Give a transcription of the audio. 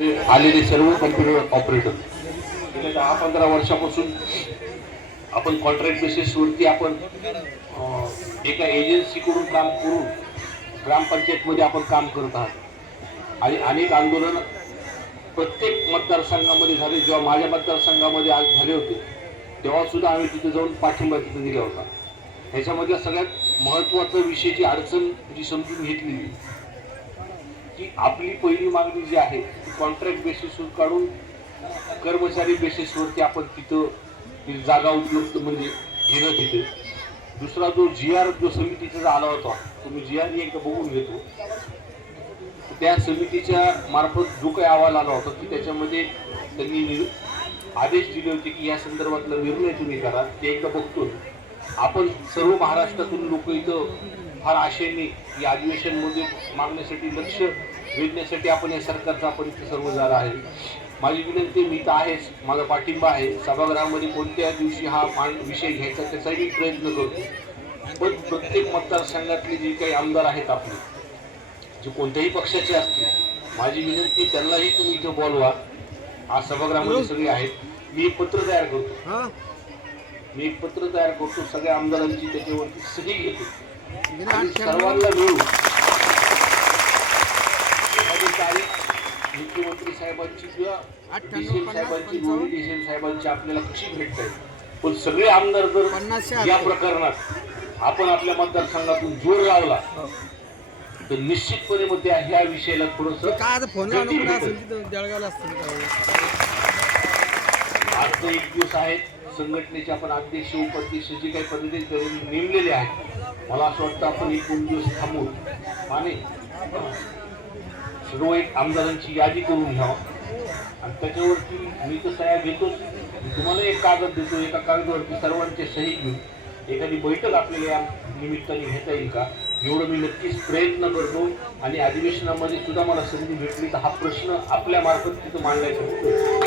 आलेले सर्व computer operator गेल्या 10-15 वर्षापासून आपण कॉन्ट्रॅक्ट बेसिसवरती आपण एका एजन्सीकडून काम करून ग्रामपंचायतमध्ये आपण काम करत आहात आणि अनेक आंदोलन प्रत्येक मतदारसंघामध्ये झाले. जेव्हा माझ्या मतदारसंघामध्ये आज झाले होते तेव्हा सुद्धा आम्ही तिथे जाऊन पाठिंबा तिथे दिला होता. ह्याच्यामध्ये सगळ्यात महत्त्वाचा विषयाची अडचण जी समजून घेतली की आपली पहिली मागणी जी आहे ती कॉन्ट्रॅक्ट बेसिसवर काढून कर्मचारी बेसिसवरती आपण तिथं जागा उपलब्ध म्हणजे घेणं. तिथे दुसरा जो GR जो समितीचा आला होता तो मी GR एकदा बघून घेतो. त्या समितीच्या मार्फत जो काही अहवाल आला होता की त्याच्यामध्ये त्यांनी आदेश दिले होते की या संदर्भातला निर्णय तुम्ही करा. ते एकदा बघतो. आपण सर्व महाराष्ट्रातून लोक इथं फार आशेने या अधिवेशनमध्ये मागण्यासाठी लक्ष वेधण्यासाठी आपण या सरकारचा आपण इथे सर्व झाला आहे. माझी विनंती मी तर आहेच, माझा पाठिंबा आहे. सभागृहामध्ये कोणत्या दिवशी हा विषय घ्यायचा त्याचाही प्रयत्न करतो. पण प्रत्येक मतदारसंघातले जे काही आमदार आहेत आपले जे कोणत्याही पक्षाचे असतील माझी विनंती त्यांनाही तुम्ही इथं बोलवा. आज सभागृहामध्ये सगळे आहेत. मी एक पत्र तयार करतो सगळ्या आमदारांची त्याच्यावरती सही घेतो आणि सर्वांना मिळून मुख्यमंत्री साहेबांची किंवा DCM साहेबांची DCM साहेबांची आपल्याला कशी भेटत आहे. पण सगळे आमदार जर या प्रकरणात आपण आपल्या मतदारसंघातून जोर लावला तर निश्चितपणे मग ह्या विषयाला थोडस आजचा एक दिवस आहे. संघटनेचे आपण अध्यक्ष उपाध्यक्ष जे काही पदाधिकारी नेमलेले आहेत मला असं वाटतं आपण एक 2 दिवस थांबून आणि सर्व एक आमदारांची यादी करून घ्यावं आणि त्याच्यावरती मी तर सह्या घेतोच. तुम्हाला एक कागद देतो. एका कागदावरती सर्वांचे सही घेऊन एखादी बैठक आपल्याला या निमित्ताने घेता येईल का एवढं मी नक्कीच प्रयत्न करतो. आणि अधिवेशनामध्ये सुद्धा मला संधी भेटली तर हा प्रश्न आपल्या मार्फत तिथं मांडायचा होतो.